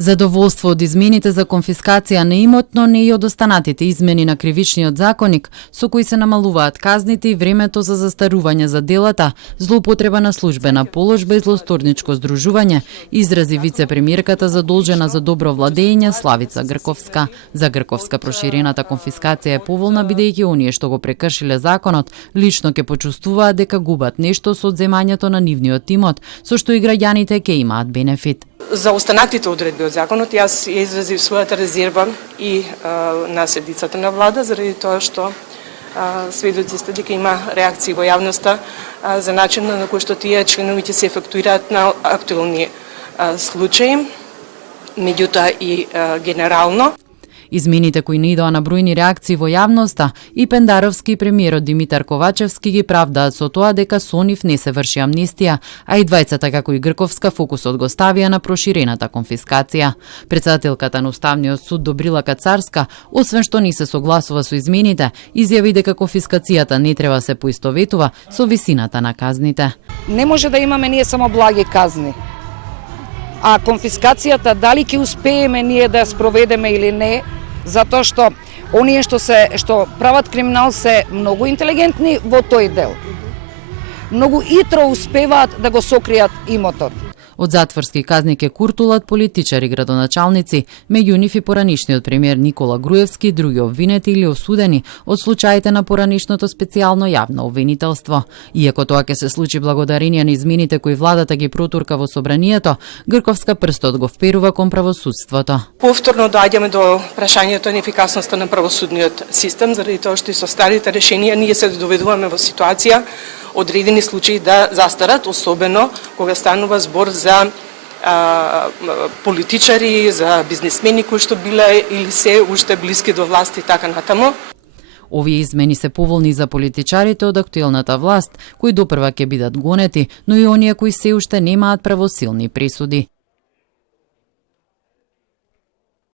Задоволство од измените за конфискација на имот, но не и од останатите измени на кривичниот законник, со кои се намалуваат казните и времето за застарување за делата, злоупотреба на службена положба и злосторничко здружување, изрази вице-премиерката задолжена за добро владење Славица Грковска. За Грковска проширената конфискација е поволна бидејќи оние што го прекршиле законот лично ќе почувствуваат дека губат нешто со одземањето на нивниот имот, со што и граѓаните ќе имаат бенефит. За останатите одредби од законот, јас ја изразив својата резерва и на седницата на влада, заради тоа што сведоци сте дека има реакции во јавноста за начинот на кој што тие членовите се ефектуираат на актуелни случаи, меѓутоа и генерално. Измените кои наидоа на бројни реакции во јавноста и Пендаровски и премиерот Димитар Ковачевски ги правдаат со тоа дека со нив не се врши амнестија, а и двајцата како и Грковска фокусот го ставија на проширената конфискација. Претседателката на Уставниот суд Добрила Кацарска, освен што не се согласува со измените, изјави дека конфискацијата не треба се поистоветува со висината на казните. Не може да имаме ние само благи казни. А конфискацијата дали ќе успееме ние да спроведеме или не, затоа што оние што прават криминал се многу интелигентни во тој дел. Многу итро успеваат да го сокријат имотот. Од затворски казни ке куртулат политичари градоначалници, меѓу нив и поранишниот премиер Никола Груевски, други обвинети или осудени од случаите на поранишното специјално јавно обвинителство. Иако тоа ќе се случи благодарение на измените кои владата ги протурка во собранието, Грковска прстот го вперува кон правосудството. Повторно доаѓаме до прашањето на ефикасноста на правосудниот систем, заради тоа што и со старите решенија ние се доведуваме во ситуација одредени случаи да застарат, особено кога станува збор за политичари, за бизнисмени кои што биле или се уште блиски до власт и така натаму. Овие измени се поволни за политичарите од актуелната власт, кои допрва ќе бидат гонети, но и оние кои се уште немаат правосилни пресуди.